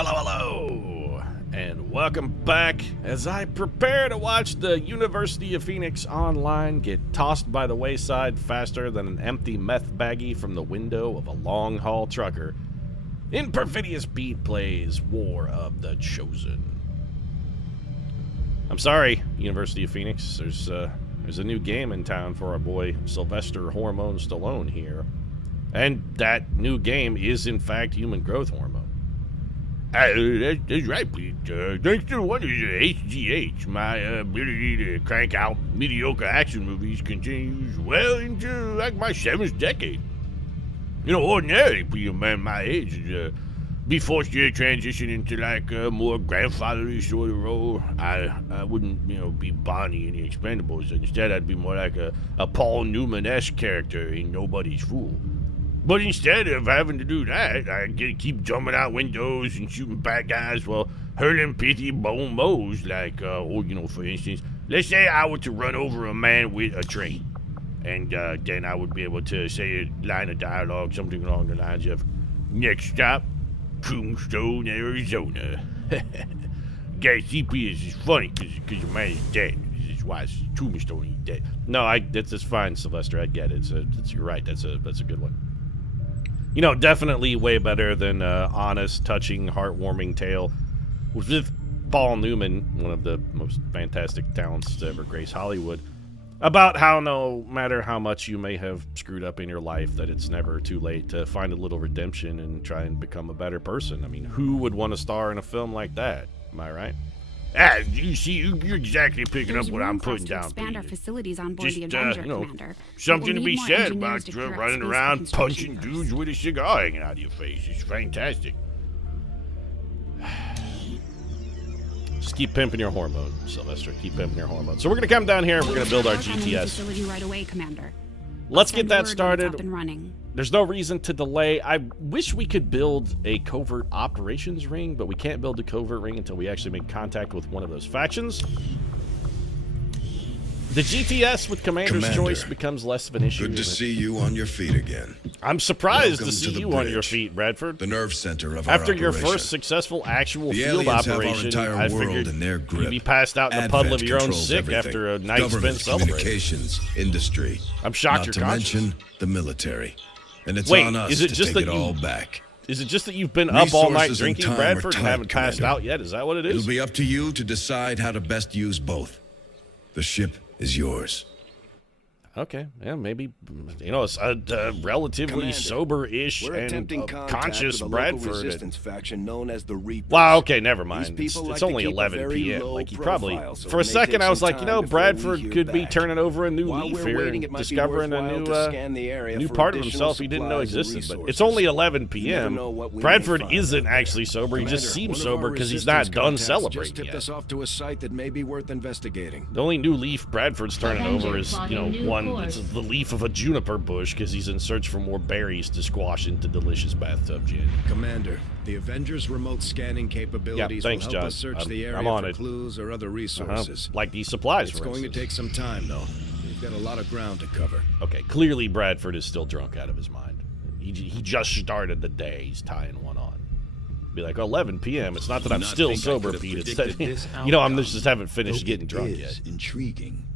Hello, hello, and welcome back as I prepare to watch the University of Phoenix Online get tossed by the wayside faster than an empty meth baggie from the window of a long-haul trucker. In Perfidious Beat plays War of the Chosen. I'm sorry, University of Phoenix. There's a new game in town for our boy Sylvester Hormone Stallone here. And that new game is, in fact, human growth hormone. That's right, Pete. Thanks to the wonders of HGH, my ability to crank out mediocre action movies continues well into, like, my 7th decade. You know, ordinarily, a man my age would be forced to transition into, like, a more grandfatherly sort of role. I wouldn't, be Bonnie in The Expendables. Instead, I'd be more like a Paul Newman-esque character in Nobody's Fool. But instead of having to do that, I get to keep jumping out windows and shooting bad guys while hurling pithy bon mots like, for instance, let's say I were to run over a man with a train. And then I would be able to say a line of dialogue, something along the lines of, next stop, Tombstone, Arizona. Guys, CP is funny because your man is dead. This is why it's Tombstone, he's dead. No, that's fine, Sylvester, I get it. You're right, that's a good one. Definitely way better than honest, touching, heartwarming tale with Paul Newman, one of the most fantastic talents to ever grace Hollywood, about how no matter how much you may have screwed up in your life, that it's never too late to find a little redemption and try and become a better person. I mean, who would want to star in a film like that? Am I right? You see, you're exactly picking up what I'm putting down. Expand our facilities on board the Avenger, Commander. Something to be said about running around punching dudes with a cigar hanging out of your face. It's fantastic. Just keep pimping your hormone, Sylvester. Keep pimping your hormone. So we're gonna come down here and we're gonna build our GTS. Facility right away, Commander. Let's get that started. Up and running. There's no reason to delay. I wish we could build a covert operations ring, but we can't build a covert ring until we actually make contact with one of those factions. The GTS with Commander's Choice becomes less of an issue. Good to see you on your feet again. I'm surprised to see you on your feet, Bradford. The nerve center of our After your operation. first successful actual The field aliens operation, have our entire I world figured in their grip. you'd be passed out in the Advent puddle of your own controls sick everything. after a night Government, spent celebrating. communications, industry. I'm shocked you're Not to conscious. mention the military. And it's Wait, on us is it to just take that it all back. Is it just that you've been up all night Resources and drinking, time are Bradford, and tight, haven't passed Commander. out yet? Is that what it is? It'll be up to you to decide how to best use both. The ship is yours. Okay, yeah, maybe, it's a relatively Commander, sober-ish we're and attempting contact conscious with a local Bradford. resistance faction known as the Reapers. Wow, okay, never mind. These people It's like to only keep a 11 very p.m. low Like, he probably, profile, so for it a may second, take I was some like, time before we Bradford hear could be back. turning over a new While leaf we're here waiting, and it might be discovering a worthwhile new, to scan the area new for part of additional himself he didn't know supplies and existed. But it's resources. only 11 You never p.m. know what we may Bradford find isn't out there. actually sober. He just Commander, seems one of sober our because he's not resistance done contacts celebrating just tipped yet. us off to a site that may be worth investigating. The only new leaf Bradford's turning Avenger over is, plotting new one, course. it's the leaf of a juniper bush because he's in search for more berries to squash into delicious bathtub gin. Commander, the Avengers' remote scanning capabilities thanks, will help John. us search the I'm area on for it. clues or other resources. Like these supplies, It's for going to instance. take some time, though. We've got a lot of ground to cover. Okay, clearly Bradford is still drunk out of his mind. He just started the day. He's tying one on. Be like, 11 p.m. It's not that I'm still sober, Pete. It's that, I'm just haven't finished getting drunk yet. Intriguing.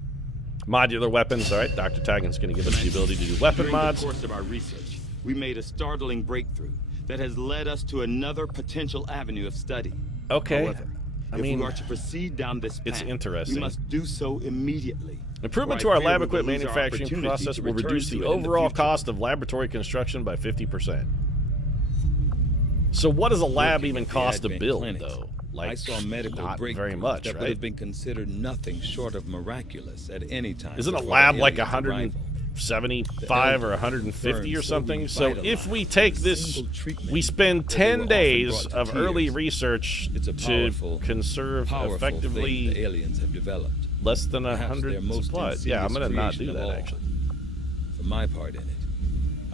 Modular weapons. All right, Dr. Tagan's going to give us the ability to do weapon During mods. the course of our research, we made a startling breakthrough that has led us to another potential avenue of study. Okay. However, I if mean, we are to proceed down this path, it's interesting. we must do so immediately. Improvement to Or I our fear lab we will equipment lose our manufacturing opportunity process to will return reduce to the it in the overall future. cost of laboratory construction by 50%. So what does a lab Working even at the cost to Advent build, clinics, though? I Like, saw medical not breakthroughs very much, that would right? have been considered nothing short of miraculous at any time. Isn't a before lab the like aliens' arrival. 175 or 150 or Burns so something? So if revitalized we take with a this, single treatment we spend that they 10 were often days brought to of early tears. research It's a to powerful, conserve powerful thing the effectively aliens have developed. less than Perhaps 100 their most supplies. Yeah, I'm insidious going to not creation do of that, all. actually. For my part in it,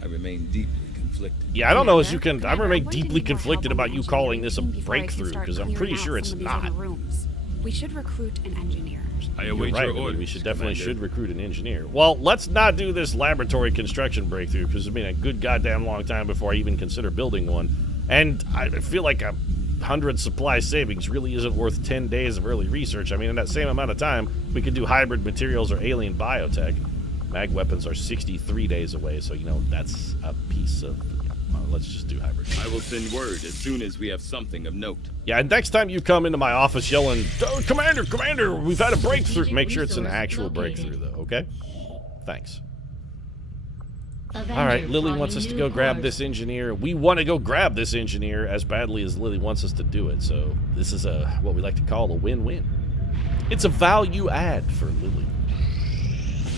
I remain deeply conflicted. Yeah, I don't know as you Commander, can. I remain we're gonna deeply need more help conflicted on about the you calling this a engineering team before I can breakthrough start because I'm pretty clearing sure out it's some of these not. other rooms. We should recruit an engineer. I You're await right, your Louis. orders, We should definitely Commander. recruit an engineer. Well, let's not do this laboratory construction breakthrough because it's been a good goddamn long time before I even consider building one. And I feel like 100 supply savings really isn't worth 10 days of early research. I mean, in that same amount of time, we could do hybrid materials or alien biotech. Mag weapons are 63 days away, so, you know, that's a piece of... let's just do hybrid. I will send word as soon as we have something of note. Yeah, and next time you come into my office yelling, oh, Commander, we've had a breakthrough. Make sure it's an actual breakthrough, though, okay? Thanks. All right, Lily wants us to go grab this engineer. We want to go grab this engineer as badly as Lily wants us to do it, so this is what we like to call a win-win. It's a value add for Lily.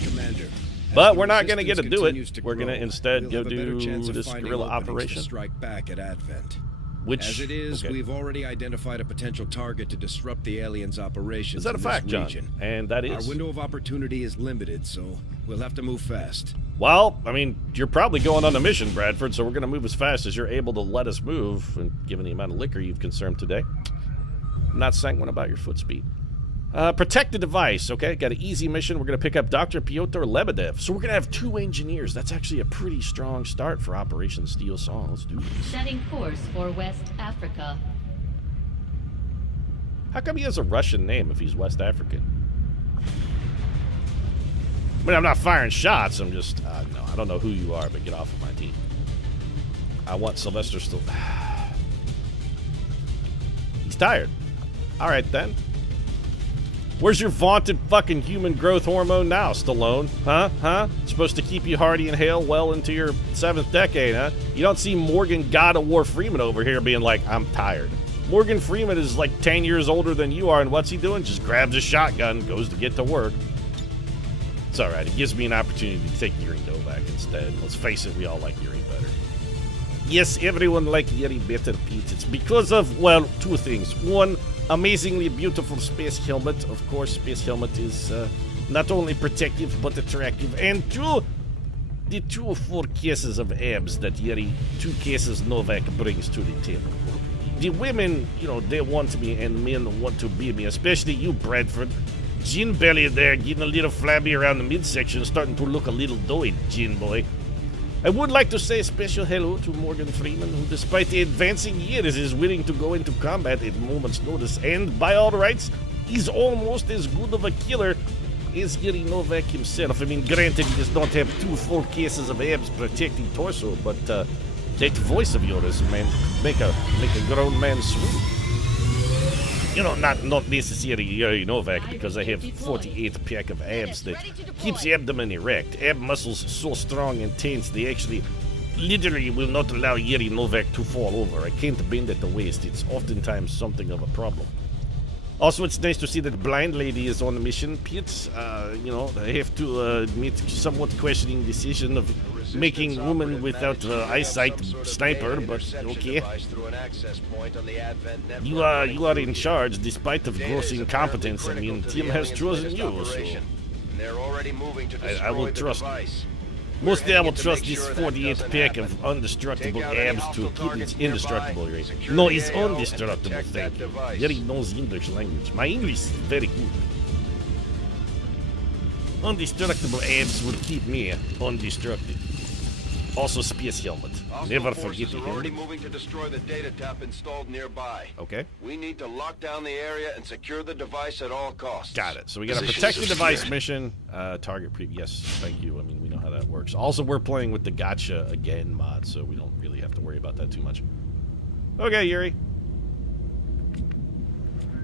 Commander. But we're not going to get to do it. We're going to instead go do this guerrilla operation. Strike back at Advent. Which, as it is, okay. we've already identified a potential target to disrupt the aliens' operations. Is that a in fact, this John? region. And that is. Our window of opportunity is limited, so we'll have to move fast. Well, I mean, you're probably going on a mission, Bradford, so we're going to move as fast as you're able to let us move, and given the amount of liquor you've consumed today. I'm not sanguine about your foot speed. Protect the device, okay? Got an easy mission. We're going to pick up Dr. Pyotr Lebedev. So we're going to have 2 engineers. That's actually a pretty strong start for Operation Steel Song. Let's do this. Setting course for West Africa. How come he has a Russian name if he's West African? I mean, I'm not firing shots. I'm just, no, I don't know who you are, but get off of my team. I want Sylvester still. He's tired. All right, then. Where's your vaunted fucking human growth hormone now, Stallone? Huh? It's supposed to keep you hearty and hale well into your 7th decade, huh? You don't see Morgan God of War Freeman over here being like, I'm tired. Morgan Freeman is like 10 years older than you are, and what's he doing? Just grabs a shotgun, goes to get to work. It's alright, it gives me an opportunity to take Yuri Novak instead. Let's face it, we all like Yuri better. Yes, everyone likes Yuri better, Pete. It's because of, well, 2 things. 1, amazingly beautiful space helmet. Of course, space helmet is not only protective, but attractive. And 2, the 2 or 4 cases of abs that Yuri, 2 cases Novak brings to the table. The women, you know, they want me, and men want to be me, especially you, Bradford. Gin belly there, getting a little flabby around the midsection, starting to look a little doughy, Gin boy. I would like to say a special hello to Morgan Freeman, who despite the advancing years is willing to go into combat at a moment's notice, and by all rights, he's almost as good of a killer as Yuri Novak himself. I mean, granted, he does not have 2 full cases of abs protecting torso, but that voice of yours, man, make a grown man swoon. You know, not necessarily Yuri Novak, because I have 48 pack of abs that keeps the abdomen erect. Ab muscles so strong and tense, they actually literally will not allow Yuri Novak to fall over. I can't bend at the waist. It's oftentimes something of a problem. Also, it's nice to see that Blind Lady is on the mission. Pete, you know, I have to admit, somewhat questioning decision of making woman without eyesight sniper, but okay. You are in charge, despite of gross incompetence. I mean, Tim has chosen you, so I will trust you. Mostly I will trust this 48 pack of indestructible abs to keep its indestructible rate. No, it's indestructible, thank you. Yuri knows English language. My English is very good. Indestructible abs will keep me undestructed. Also, space helmet. Never forget the helmet. Already moving to destroy the data tap installed nearby. Okay. We need to lock down the area and secure the device at all costs. Got it. So we got a protect the device mission. Target pre. Yes, thank you. I mean, we know how that works. Also, we're playing with the gotcha again mod, so we don't really have to worry about that too much. Okay, Yuri.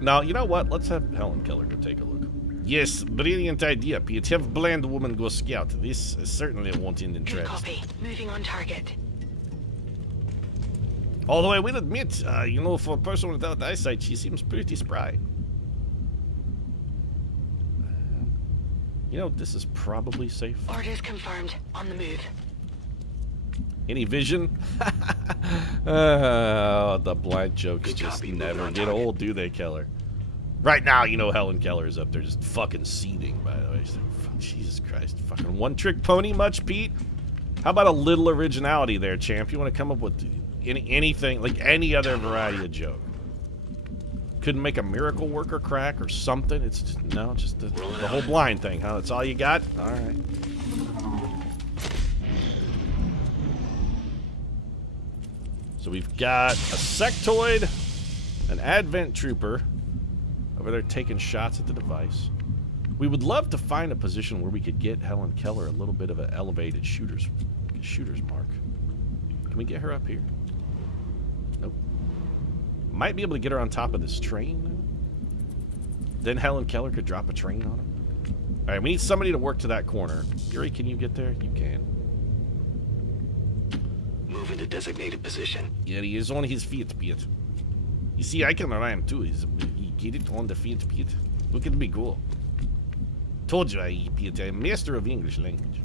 Now, you know what? Let's have Helen Keller go take a look. Yes, brilliant idea, Pete. Have Bland Woman go scout. This certainly won't end in tragedy. Copy. Moving on target. Although I will admit, you know, for a person without eyesight, she seems pretty spry. You know, this is probably safe. Orders confirmed. On the move. Any vision? The blind jokes just never get old, do they, Keller? Right now, you know, Helen Keller is up there just fucking seething, by the way. She's like, Jesus Christ. Fucking one-trick pony much, Pete? How about a little originality there, champ? You want to come up with anything, like any other variety of joke? Couldn't make a miracle worker crack or something? It's just, no, just the whole blind thing, huh? That's all you got? All right. So we've got a sectoid. An Advent trooper over there taking shots at the device. We would love to find a position where we could get Helen Keller a little bit of an elevated shooter's mark. Can we get her up here? Nope. Might be able to get her on top of this train, though. Then Helen Keller could drop a train on him. Alright, we need somebody to work to that corner. Yuri, can you get there? You can. Move into designated position. Yeah, he is on his feet, Pete. You see, I can rhyme too. He get it on the feet, Pete. Look at me go. Told you Pete, I'm master of English language.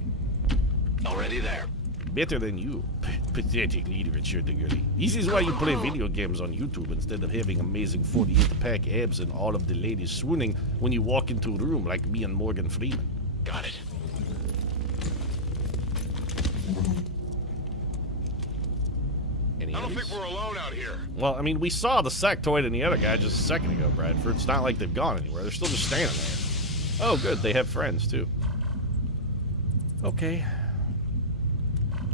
Already there. Better than you. Pathetic literature degree. This is why you play video games on YouTube instead of having amazing 48-pack abs and all of the ladies swooning when you walk into a room like me and Morgan Freeman. Got it. Any I don't others? think we're alone out here. Well, I mean, we saw the sectoid and the other guy just a second ago, Bradford. It's not like they've gone anywhere. They're still just standing there. Oh, good. They have friends, too. Okay.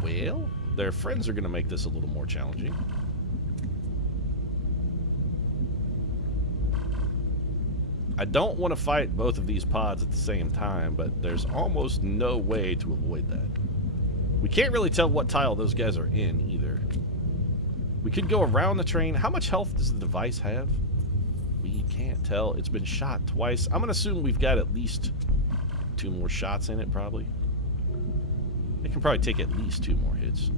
Well, their friends are going to make this a little more challenging. I don't want to fight both of these pods at the same time, but there's almost no way to avoid that. We can't really tell what tile those guys are in, either. We could go around the train. How much health does the device have? We can't tell. It's been shot twice. I'm going to assume we've got at least 2 more shots in it, probably. It can probably take at least 2 more hits.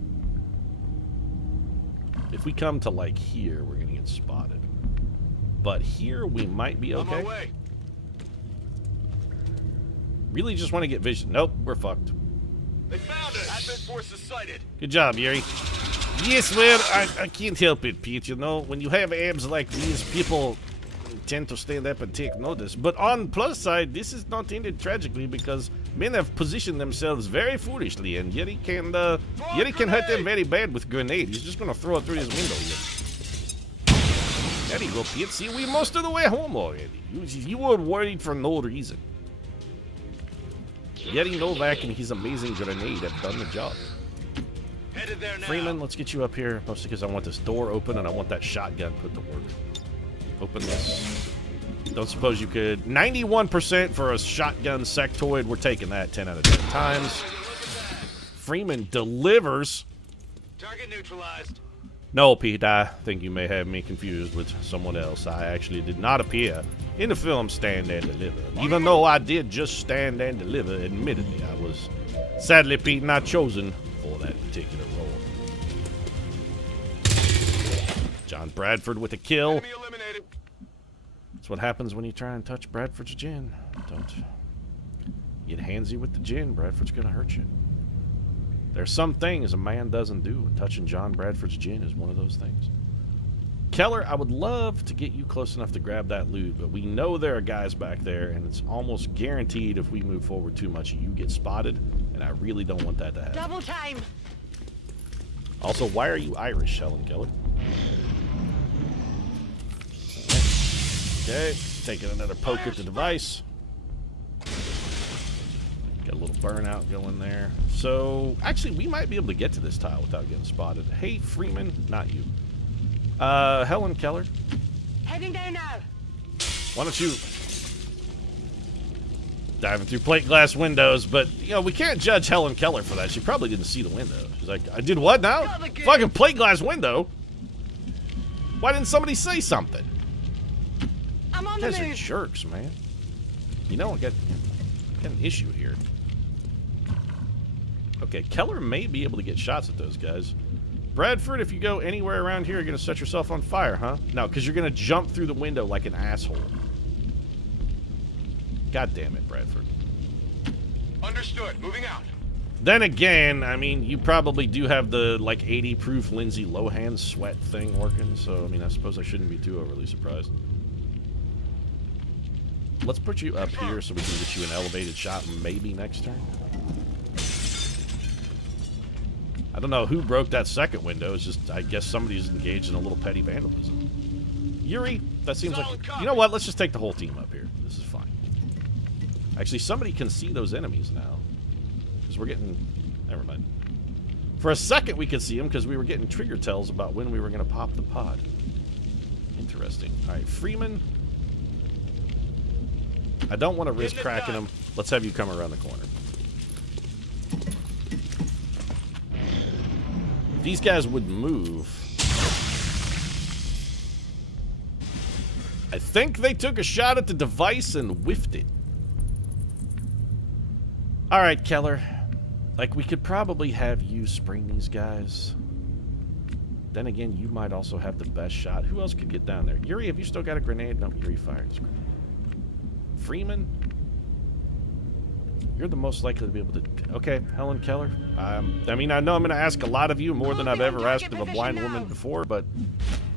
If we come to, like, here, we're going to get spotted. But here, we might be okay. On my way. Really just want to get vision. Nope, we're fucked. They found us. Advent forces sighted. Good job, Yuri. Yes, well, I can't help it, Pete. You know, when you have abs like these, people tend to stand up and take notice. But on plus side, this is not ended tragically because men have positioned themselves very foolishly, and Yuri can hurt them very bad with grenade. He's just gonna throw it through his window here. There you go, Pete. See, we're most of the way home already. You were worried for no reason. Yeti Novak and his amazing grenade have done the job. Headed there now. Freeman, let's get you up here, mostly because I want this door open and I want that shotgun put to work. Open this. Don't suppose you could. 91% for a shotgun sectoid. We're taking that 10 out of 10 times. Freeman delivers. Target neutralized. No, Pete, I think you may have me confused with someone else. I actually did not appear in the film Stand and Deliver. Even though I did just stand and deliver, admittedly, I was sadly, Pete, not chosen for that particular role. John Bradford with a kill. Enemy eliminated. That's what happens when you try and touch Bradford's gin. Don't get handsy with the gin. Bradford's gonna hurt you. There's some things a man doesn't do, and touching John Bradford's gin is one of those things. Keller, I would love to get you close enough to grab that loot, but we know there are guys back there, and it's almost guaranteed if we move forward too much, you get spotted, and I really don't want that to happen. Double time. Also, why are you Irish, Helen Keller? Okay, taking another poke at the device. Got a little burnout going there. So, actually, we might be able to get to this tile without getting spotted. Hey, Freeman, not you. Helen Keller. Heading down now. Why don't you... Diving through plate glass windows, but, you know, we can't judge Helen Keller for that. She probably didn't see the window. She's like, I did what now? Fucking plate glass window? Why didn't somebody say something? I'm on You the guys are move. jerks, man. You know, I got an issue here. Okay, Keller may be able to get shots at those guys. Bradford, if you go anywhere around here, you're going to set yourself on fire, huh? No, because you're going to jump through the window like an asshole. God damn it, Bradford. Understood. Moving out. Then again, I mean, you probably do have the, like, 80 proof Lindsay Lohan sweat thing working, so, I mean, I suppose I shouldn't be too overly surprised. Let's put you up here so we can get you an elevated shot maybe next turn. I don't know who broke that second window. It's just, I guess somebody's engaged in a little petty vandalism. Yuri, that seems like... You know what? Let's just take the whole team up here. This is fine. Actually, somebody can see those enemies now. Because we're getting... Never mind. For a second, we could see them because we were getting trigger tells about when we were going to pop the pod. interesting. All right, Freeman. I don't want to risk cracking him. Let's have you come around the corner. These guys would move. I think they took a shot at the device and whiffed it. All right, Keller. Like, we could probably have you spring these guys. Then again, you might also have the best shot. Who else could get down there? Yuri, have you still got a grenade? No, Yuri fired his grenade. Freeman? You're the most likely to be able to... Okay, Helen Keller. I mean, I know I'm going to ask a lot of you, more than I've ever asked of a blind woman before, but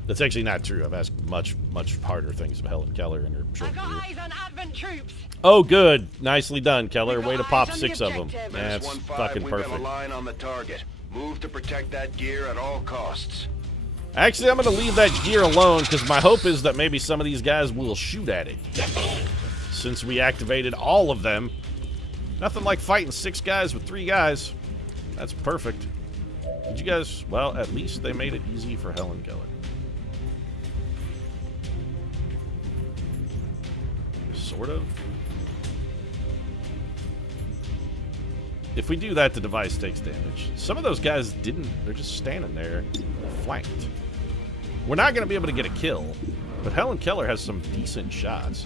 that's actually not true. I've asked much, much harder things of Helen Keller in her short career. Eyes on Advent troops. Oh, good. Nicely done, Keller. Way to pop 6 of them. That's That's fucking perfect. We've got a line on the target. Move to protect that gear at all costs. Actually, I'm going to leave that gear alone because my hope is that maybe some of these guys will shoot at it. Since we activated all of them. Nothing like fighting 6 guys with 3 guys. That's perfect. Did you guys... Well, at least they made it easy for Helen Keller. Sort of. If we do that, the device takes damage. Some of those guys didn't. They're just standing there, flanked. We're not going to be able to get a kill, but Helen Keller has some decent shots.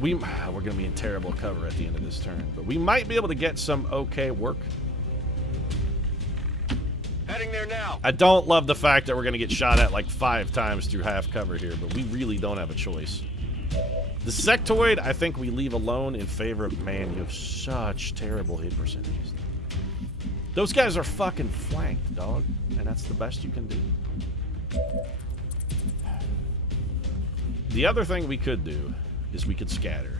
We're going to be in terrible cover at the end of this turn, but we might be able to get some okay work. Heading there now. I don't love the fact that we're going to get shot at like 5 times through half cover here, but we really don't have a choice. The sectoid, I think we leave alone in favor of... Man, you have such terrible hit percentages. Those guys are fucking flanked, dog. And that's the best you can do. The other thing we could do is we could scatter.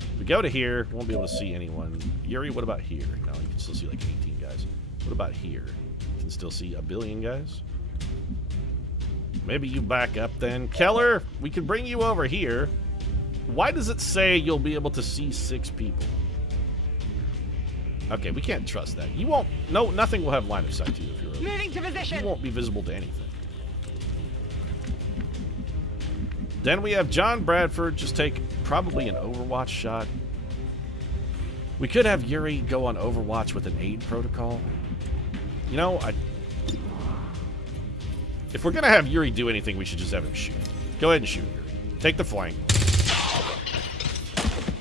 If we go to here, we won't be able to see anyone. Yuri, what about here? No, you can still see like 18 guys. What about here? You can still see a billion guys? Maybe you back up then. Keller, we can bring you over here. Why does it say you'll be able to see 6 people? Okay, we can't trust that. You won't... No, nothing will have line of sight to you if you're over. Moving to position. You won't be visible to anything. Then we have John Bradford just take probably an Overwatch shot. We could have Yuri go on Overwatch with an aid protocol. You know, if we're going to have Yuri do anything, we should just have him shoot. Go ahead and shoot, Yuri. Take the flank.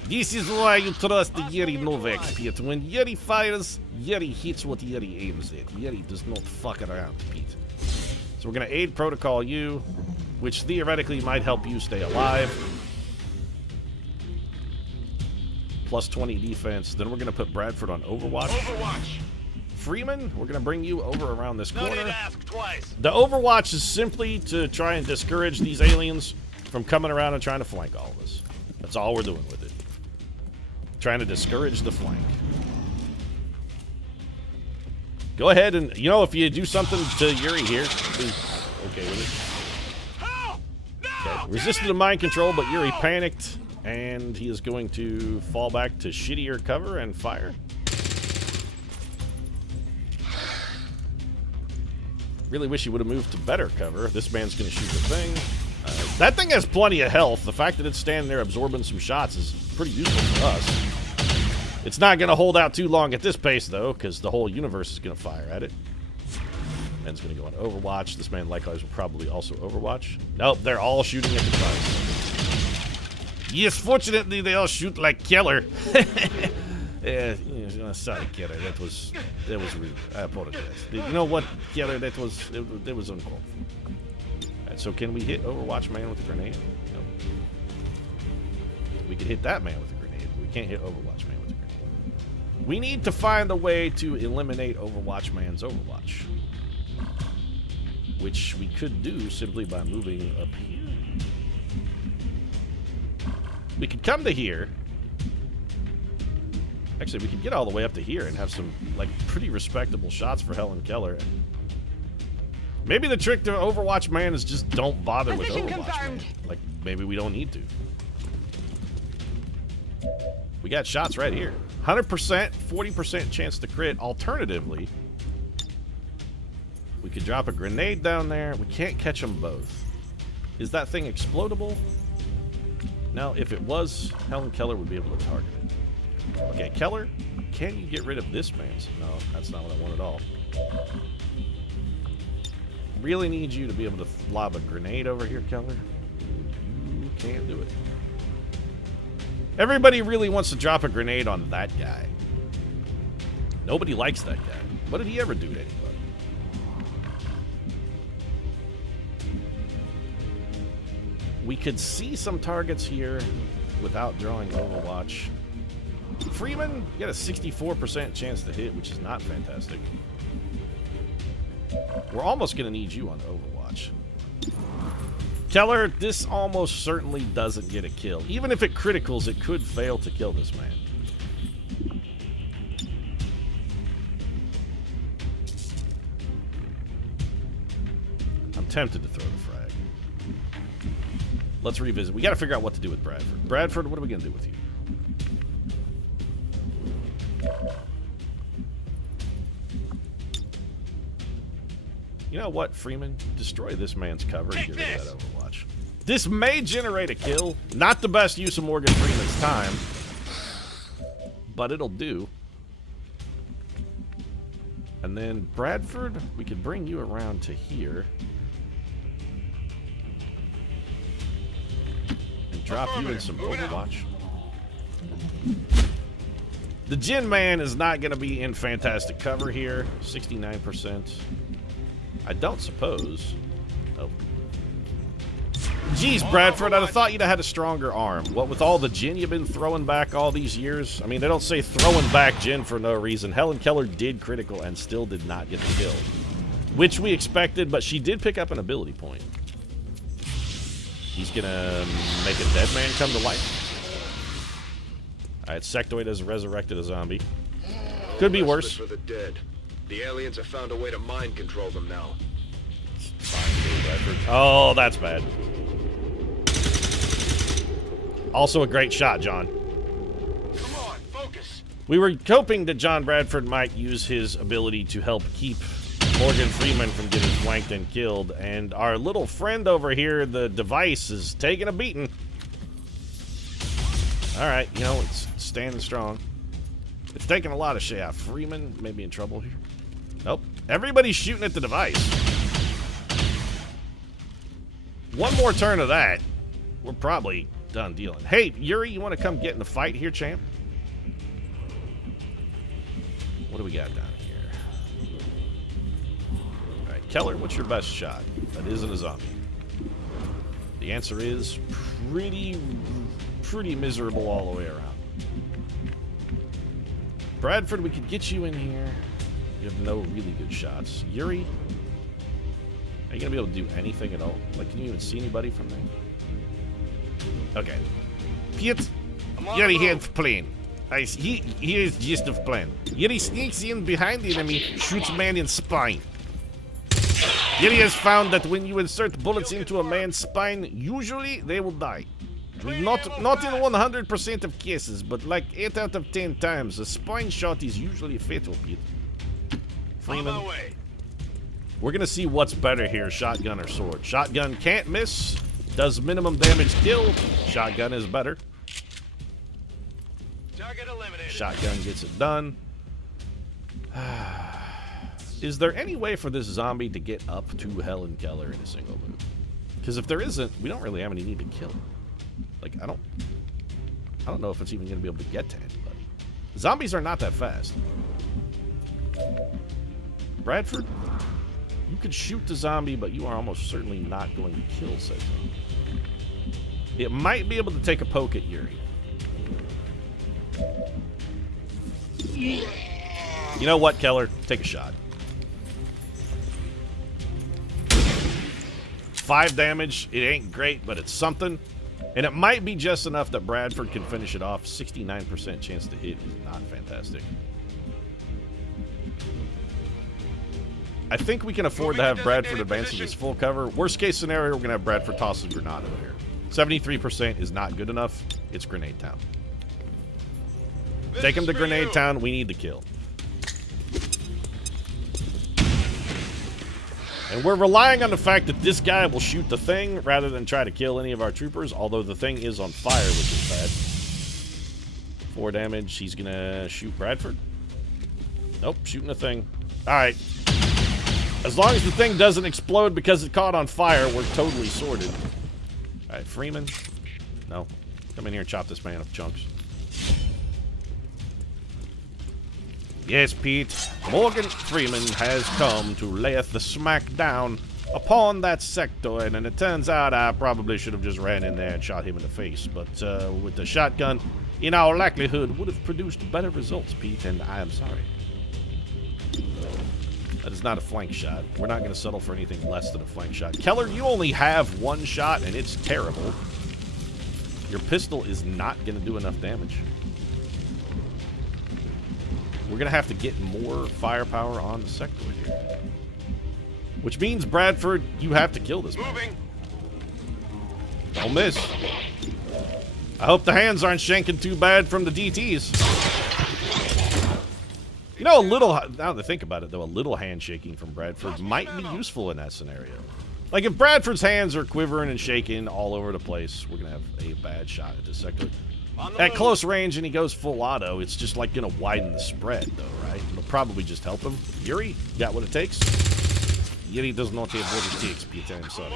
This is why you trust the Yuri Novak, Pete. When Yuri fires, Yuri hits what Yuri aims at. Yuri does not fuck around, Pete. So we're going to aid protocol you, which theoretically might help you stay alive. Plus 20 defense. Then we're going to put Bradford on Overwatch. Overwatch. Freeman, we're going to bring you over around this corner. No need to ask twice. The Overwatch is simply to try and discourage these aliens from coming around and trying to flank all of us. That's all we're doing with it. Trying to discourage the flank. Go ahead and, you know, if you do something to Yuri here, be okay with it. Okay. Resisted to mind control, but Yuri panicked, and he is going to fall back to shittier cover and fire. Really wish he would have moved to better cover. This man's going to shoot the thing. That thing has plenty of health. The fact that it's standing there absorbing some shots is pretty useful for us. It's not going to hold out too long at this pace, though, because the whole universe is going to fire at it. Man's going to go on Overwatch. This man likewise will probably also Overwatch. Nope, they're all shooting at the device. Yes, fortunately, they all shoot like Keller. Yeah, sorry, Keller. That was rude. I apologize. You know what, Keller? That was uncalled for. Alright, so can we hit Overwatch man with a grenade? No. We can hit that man with a grenade, but we can't hit Overwatch man with a grenade. We need to find a way to eliminate Overwatch man's Overwatch, which we could do simply by moving up here. We could come to here. Actually, we could get all the way up to here and have some, like, pretty respectable shots for Helen Keller. Maybe the trick to Overwatch man is just don't bother with Overwatch man. Like, maybe we don't need to. We got shots right here. 100%, 40% chance to crit. Alternatively, We could drop a grenade down there. We can't catch them both. Is that thing explodable? No, if it was, Helen Keller would be able to target it. Okay, Keller, can you get rid of this man's? No, that's not what I want at all. Really need you to be able to lob a grenade over here, Keller. You can't do it. Everybody really wants to drop a grenade on that guy. Nobody likes that guy. What did he ever do to anybody? We could see some targets here without drawing Overwatch. Freeman, you got a 64% chance to hit, which is not fantastic. We're almost going to need you on Overwatch. Keller, this almost certainly doesn't get a kill. Even if it criticals, it could fail to kill this man. I'm tempted to throw the frag. Let's revisit. We got to figure out what to do with Bradford. Bradford, what are we going to do with you? You know what, Freeman? Destroy this man's cover and get rid of that Overwatch. This may generate a kill. Not the best use of Morgan Freeman's time, but it'll do. And then Bradford, we could bring you around to here. And drop you in some Overwatch. The Jin Man is not going to be in fantastic cover here. 69%. I don't suppose. Oh. Jeez, Bradford, I'd have thought you'd have had a stronger arm. What with all the Jin you've been throwing back all these years? I mean, they don't say throwing back Jin for no reason. Helen Keller did critical and still did not get the kill. Which we expected, but she did pick up an ability point. He's gonna make a dead man come to life. Alright, Sectoid has resurrected a zombie. Could be worse. For the dead. The aliens have found a way to mind control them now. Oh, that's bad. Also a great shot, John. Come on, focus. We were hoping that John Bradford might use his ability to help keep Morgan Freeman from getting flanked and killed, and our little friend over here, the device, is taking a beating. Alright, you know, it's standing strong. It's taking a lot of shit. Freeman may be in trouble here. Nope. Everybody's shooting at the device. One more turn of that, we're probably done dealing. Hey, Yuri, you want to come get in the fight here, champ? What do we got down here? All right, Keller, what's your best shot? That isn't a zombie. The answer is pretty miserable all the way around. Bradford, we could get you in here. You have no really good shots. Yuri, are you going to be able to do anything at all? Like, can you even see anybody from there? Okay. Pete, Yuri here's plan. Here's the gist of plan. Yuri sneaks in behind the enemy, shoots man in spine. Yuri has found that when you insert bullets into a man's spine, usually they will die. Not in 100% of cases, but like 8 out of 10 times, a spine shot is usually fatal, Pete. Freeman. We're gonna see what's better here, shotgun or sword. Shotgun can't miss, does minimum damage kill. Shotgun is better. Target eliminated. Shotgun gets it done. Is there any way for this zombie to get up to Helen Keller in a single move? Because if there isn't, we don't really have any need to kill him. Like, I don't know if it's even gonna be able to get to anybody. Zombies are not that fast. Bradford, you could shoot the zombie, but you are almost certainly not going to kill said zombie. It might be able to take a poke at Yuri. You know what, Keller? Take a shot. 5 damage. It ain't great, but it's something. And it might be just enough that Bradford can finish it off. 69% chance to hit is not fantastic. I think we can afford to have Bradford advancing his full cover. Worst case scenario, we're going to have Bradford toss a grenade over here. 73% is not good enough. It's Grenade Town. Take him to Grenade Town. We need to kill. And we're relying on the fact that this guy will shoot the thing rather than try to kill any of our troopers, although the thing is on fire, which is bad. 4 damage. He's going to shoot Bradford. Nope, shooting the thing. All right. As long as the thing doesn't explode because it caught on fire, we're totally sorted. All right, Freeman. No. Come in here and chop this man up chunks. Yes, Pete. Morgan Freeman has come to layeth the smack down upon that sectoid, and it turns out I probably should have just ran in there and shot him in the face, but with the shotgun, in all likelihood, would have produced better results, Pete, and I am sorry. That is not a flank shot. We're not going to settle for anything less than a flank shot. Keller, you only have 1 shot, and it's terrible. Your pistol is not going to do enough damage. We're going to have to get more firepower on the sectoid here. Which means, Bradford, you have to kill this man. Moving. Don't miss. I hope the hands aren't shanking too bad from the DTs. You know, now that I think about it, though, a little handshaking from Bradford might be useful in that scenario. Like, if Bradford's hands are quivering and shaking all over the place, we're going to have a bad shot at this sector. At close range and he goes full auto, it's just, like, going to widen the spread, though, right? It'll probably just help him. Yuri, got what it takes? Yuri does not have what it takes, Peter, I'm sorry.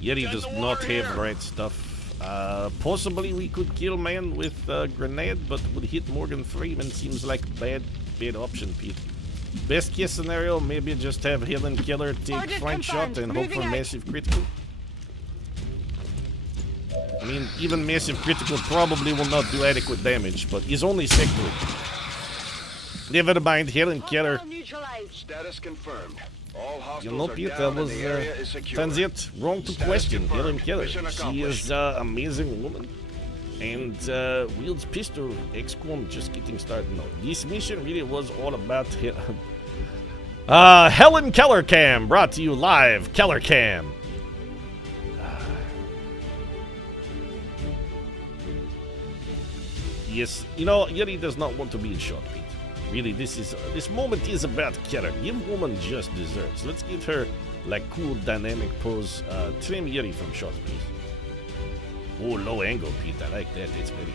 Yuri does not have the right stuff. Possibly we could kill man with a grenade, but would hit Morgan Freeman seems like a bad option, Pete. Best case scenario, maybe just have Helen Keller take flank shot and hope for massive critical. I mean, even massive critical probably will not do adequate damage, but he's only sectoid. Never mind, Helen Keller. Status confirmed. All hostiles You know, are Pete, that down was and the area is secure. turns it wrong to question confirmed. Helen Keller. Mission She accomplished. is an amazing woman. And wields pistol. XCOM just getting started. No, this mission really was all about Helen Keller Cam, brought to you live. Keller Cam. Yes, you know, Yuri does not want to be in shot, Pete. Really, this moment is about Keller. Give woman just desserts. Let's give her like cool dynamic pose. Trim Yuri from shot, please. Oh, low angle, Pete. I like that. It's very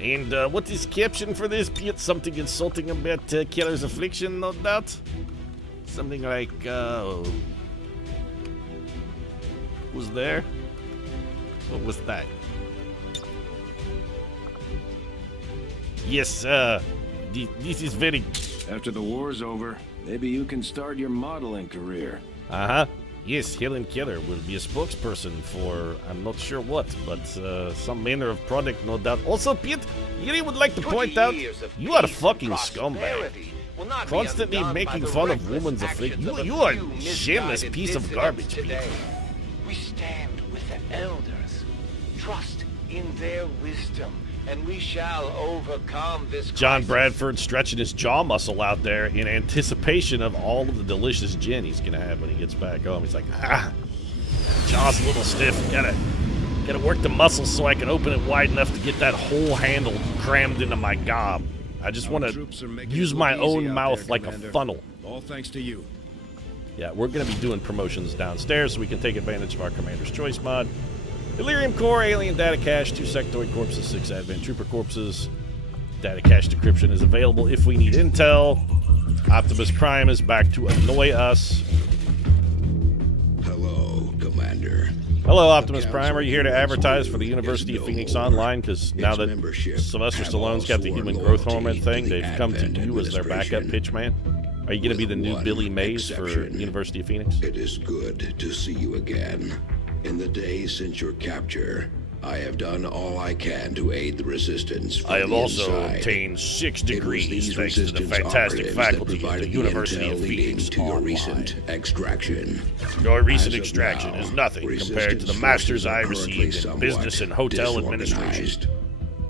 nice. And what is caption for this, Pete? Something insulting about Keller's affliction, no doubt. Something like, who's there? What was that? Yes, this is very... After the war's over, maybe you can start your modeling career. Uh-huh. Yes, Helen Keller will be a spokesperson for, I'm not sure what, but some manner of product, no doubt. Also, Pete, Yuri would like to point out, you are a fucking scumbag. Constantly making fun of women's affliction. You are a shameless piece of garbage, Pete. We stand with the elders. Trust in their wisdom, and we shall overcome this John crisis. Bradford stretching his jaw muscle out there in anticipation of all of the delicious gin he's gonna have when he gets back home. He's like, jaw's a little stiff. Gotta work the muscles so I can open it wide enough to get that whole handle crammed into my gob. I just want to use my own mouth like a funnel. All thanks to you. Yeah, we're gonna be doing promotions downstairs so we can take advantage of our Commander's Choice mod. Delirium Core, Alien Data Cache, 2 Sectoid Corpses, 6 Advent Trooper Corpses. Data Cache decryption is available if we need intel. Optimus Prime is back to annoy us. Hello, Commander. Hello, Optimus Prime. Are you here to advertise for the University of Phoenix Online? Because now that Sylvester Stallone's got the human growth hormone thing, they've come to you as their backup pitch man. Are you going to be the new Billy Mays for University of Phoenix? It is good to see you again. In the days since your capture, I have done all I can to aid the resistance from I have the also inside. obtained 6 It was degrees these thanks to the resistance fantastic operatives that faculty at the provided University intel of leading Phoenix to your Online. recent extraction. Your recent As of extraction now, is nothing compared to the resistance masters forces I are currently received in somewhat business and hotel administration. disorganized.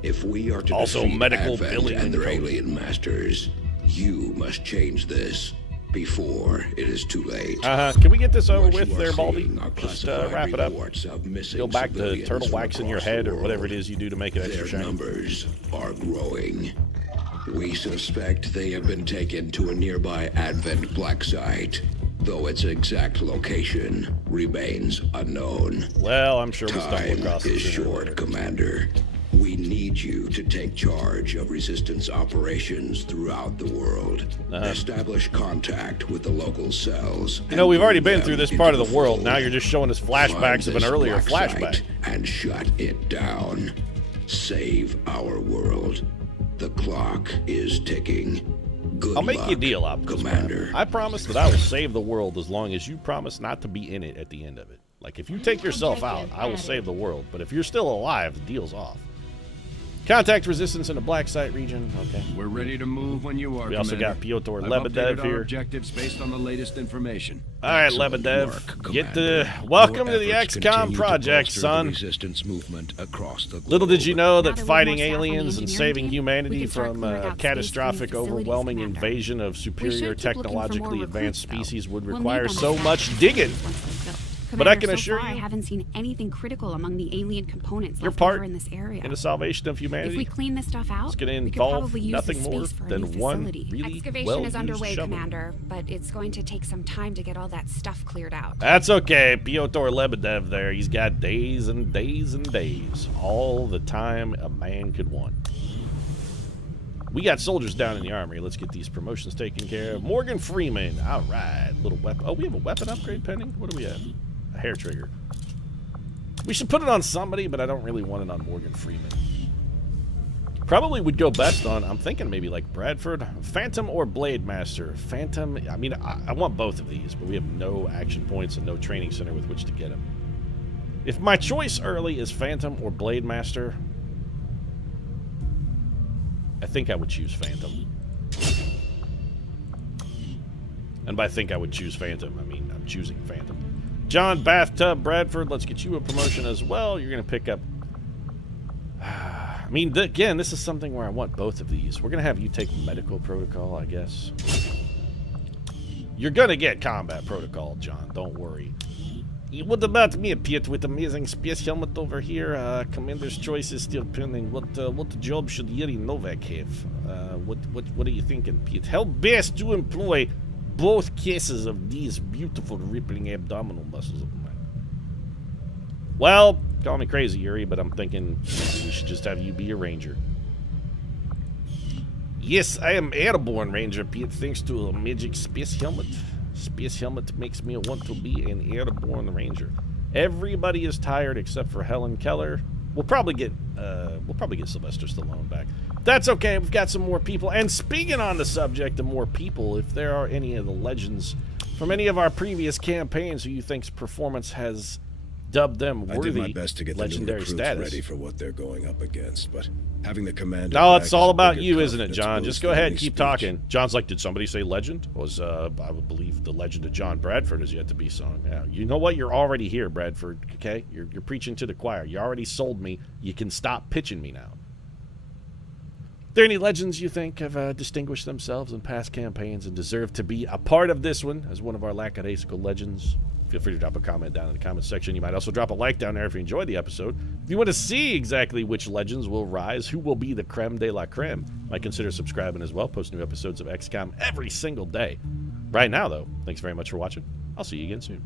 If we are to Also defeat medical Advent billing and their code. alien masters, you must change this before it is too late. Can we get this over What with you are there, Baldy? seeing are Just classified wrap it up. reports of missing Go back to civilians turtle from wax in your across the head or whatever world. it is you do to make it extra Their shiny. numbers are growing. We suspect they have been taken to a nearby Advent black site, though its exact location remains unknown. Well, I'm sure we'll stumble Time across it is sooner or short, later. Commander. We need you to take charge of Resistance operations throughout the world. Establish contact with the local cells. You know, we've already been through this part of the world. Now you're just showing us flashbacks of an earlier flashback. And shut it down. Save our world. The clock is ticking. Good I'll make luck, you a deal, Optimus Commander. Prime. I promise that I will save the world as long as you promise not to be in it at the end of it. Like, if you take yourself out, I will save the world. But if you're still alive, the deal's off. Contact Resistance in the Black Site region. Okay. We're ready to move when you are, We also Commander. got Piotr I've Lebedev updated our here. objectives based on the latest information. All right, Excellent Lebedev. work, Get Commander. the welcome Your to the efforts XCOM continue to project, bolster son. the Resistance movement across the globe. Little did you know Now that that we fighting have more staff on the aliens and engineering saving team, we humanity can start from clearing out space catastrophic, for new facilities, overwhelming Commander. invasion of We superior should keep looking for more technologically recruits, advanced though. species would We'll require need them so as much fast as digging. once they're built. But I Commander, can so assure far, you, I haven't seen anything critical among the alien components your left part over in this area. in the salvation of If we humanity clean this stuff out, is going to we could involve probably use nothing the more space for a than new one facility. really Excavation well-used is underway, shovel. Commander, but it's going to take some time to get all that stuff cleared out. That's okay. Piotr Lebedev there. He's got days and days and days. All the time a man could want. We got soldiers down in the armory. Let's get these promotions taken care of. Morgan Freeman. All right. Little weapon. Oh, we have a weapon upgrade pending? What do we have? A hair trigger. We should put it on somebody, but I don't really want it on Morgan Freeman. Probably would go best on, I'm thinking maybe like Bradford. Phantom or Blade Master. Phantom, I mean, I want both of these, but we have no action points and no training center with which to get them. If my choice early is Phantom or Blade Master, I think I would choose Phantom. And by think I would choose Phantom, I mean I'm choosing Phantom. John Bathtub Bradford, let's get you a promotion as well. You're going to pick up... I mean, again, this is something where I want both of these. We're going to have you take medical protocol, I guess. You're going to get combat protocol, John. Don't worry. What about me, Piet, with amazing space helmet over here? Commander's choice is still pending. What job should Yuri Novak have? What are you thinking, Piet? How best to employ both cases of these beautiful rippling abdominal muscles of mine? Well, call me crazy, Yuri, but I'm thinking we should just have you be a ranger. Yes, I am airborne ranger, Piet, thanks to a magic space helmet. Space helmet makes me want to be an airborne ranger. Everybody is tired except for Helen Keller. We'll probably get Sylvester Stallone back. That's okay. We've got some more people. And speaking on the subject of more people, if there are any of the legends from any of our previous campaigns who you think's performance has dubbed them worthy I did my best to get the new legendary recruits status. ready for what they're going up against, but having the commander... No, back it's is all a about bigger you, isn't it, confidence John? boost Just go than ahead any and keep speech. talking. John's like, did somebody say legend? Was I would believe the legend of John Bradford is yet to be sung. Yeah, you know what? You're already here, Bradford. Okay, you're preaching to the choir. You already sold me. You can stop pitching me now. Are there any legends you think have distinguished themselves in past campaigns and deserve to be a part of this one as one of our Lackadaisical legends? Feel free to drop a comment down in the comment section. You might also drop a like down there if you enjoyed the episode. If you want to see exactly which legends will rise, who will be the creme de la creme, might consider subscribing as well. Post new episodes of XCOM every single day. Right now, though, thanks very much for watching. I'll see you again soon.